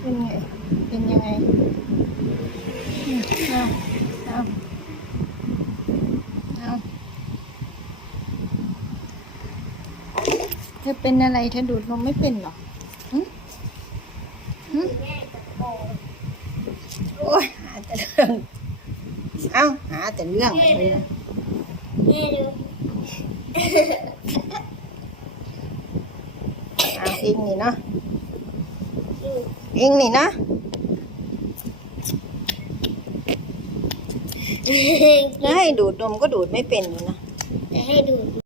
เป็นไง เป็นยังไงเอาเอาเอาเธอเป็นอะไรเธอดูดนมไม่เป็นหรอหืมหืมโอ้ยหาแต่เรื่อง เอ้าหาแต่เรื่องอะไรนะ เองนี่เนาะเองนี่เนาะดูจะให้ดูดนมก็ดูดไม่เป็นอยู่นะ จะให้ดู